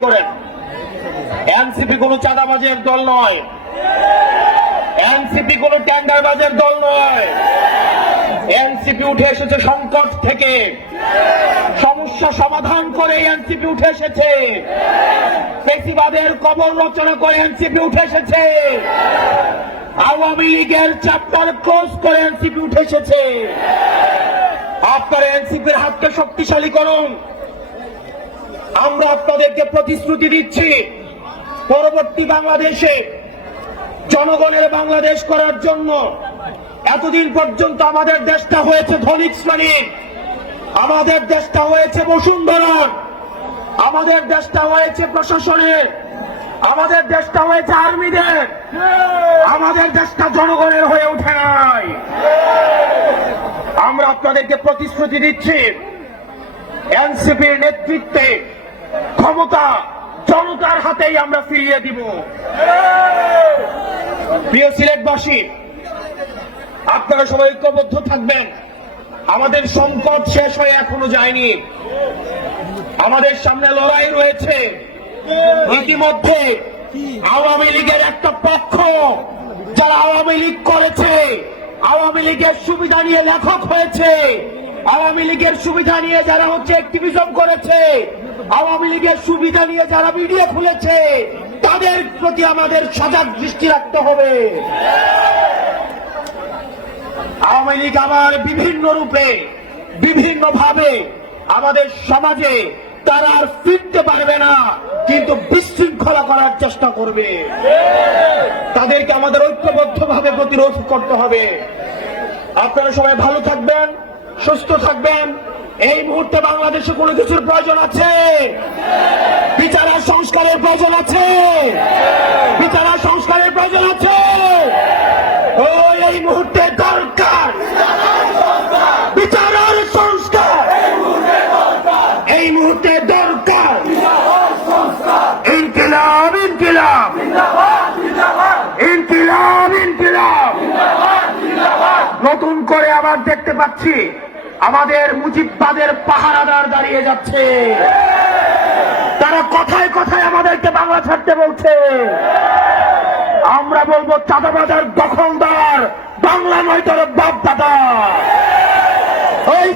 করেন। এনসিপি কোন চাঁদাবাজের দল নয়, এনসিপি কোন টেন্ডারবাজের দল নয়। এনসিপি উঠে এসেছে সংকট থেকে, সমস্যা সমাধান করে এনসিপি উঠে এসেছে, ফ্যাসিবাদের কবর রচনা করে এনসিপি উঠে এসেছে, আওয়ামী লীগের চ্যাপ্টার ক্লোজ করে এনসিপি উঠে এসেছে। আপনারা এনসিপির হাতকে শক্তিশালী করুন। আমরা আপনাদেরকে প্রতিশ্রুতি দিচ্ছি, পরবর্তী বাংলাদেশে জনগণের বাংলাদেশ করার জন্য এতদিন পর্যন্ত আমাদের দেশটা হয়েছে ধনিক শ্রেণীর, আমাদের দেশটা হয়েছে বসুন্ধরার, আমাদের দেশটা হয়েছে প্রশাসনের, আমাদের দেশটা হয়েছে আর্মিদের, আমাদের দেশটা জনগণের হয়ে ওঠে নাই। আমরা আপনাদেরকে প্রতিশ্রুতি দিচ্ছি, এনসিপির নেতৃত্বে ক্ষমতা জনতার হাতেই আমরা ফিরিয়ে দিব। প্রিয় সিলেটবাসী, আপনারা সবাই ঐক্যবদ্ধ থাকবেন। আমাদের সংকট শেষ হয়ে এখনো যায়নি, আমাদের সামনে লড়াই রয়েছে। ইতিমধ্যে আওয়ামী লীগের একটা পক্ষ, যারা আওয়ামী লীগ করেছে, আওয়ামী লীগের সুবিধা নিয়ে লেখক হয়েছে, আওয়ামী লীগের সুবিধা নিয়ে যারা অ্যাক্টিভিজম করেছে, আওয়ামী লীগের সুবিধা নিয়ে যারা ভিডিও খুলেছে, তাদের প্রতি আমাদের সজাগ দৃষ্টি রাখতে হবে। আওয়ামী লীগ আবার বিভিন্ন রূপে বিভিন্ন ভাবে আমাদের সমাজে তারা আর ফিরতে পারবে না, কিন্তু বিশৃঙ্খলা করার চেষ্টা করবে। তাদেরকে আমাদের ঐক্যবদ্ধভাবে প্রতিরোধ করতে হবে। আপনারা সবাই ভালো থাকবেন, সুস্থ থাকবেন। এই মুহূর্তে বাংলাদেশে কোনো কিছুর প্রয়োজন আছে, বিচার আর সংস্কারের প্রয়োজন আছে, বিচার আর সংস্কারের প্রয়োজন আছে। এই মুহূর্তে দরকার বিচার আর সংস্কার, এই মুহূর্তে দরকার ইনকিলাব, ইনকিলাব, ইনকিলাব, ইনকিলাব। নতুন করে আবার দেখতে পাচ্ছি আমাদের মুজিববাদের পাহারাদার দাঁড়িয়ে যাচ্ছে। তারা কথায় কথায় আমাদেরকে বাংলা ছাড়তে বলছে। আমরা বলবো চাঁদাবাজার দখলদার বাংলা নয়, তার বাপ দাদা। ওই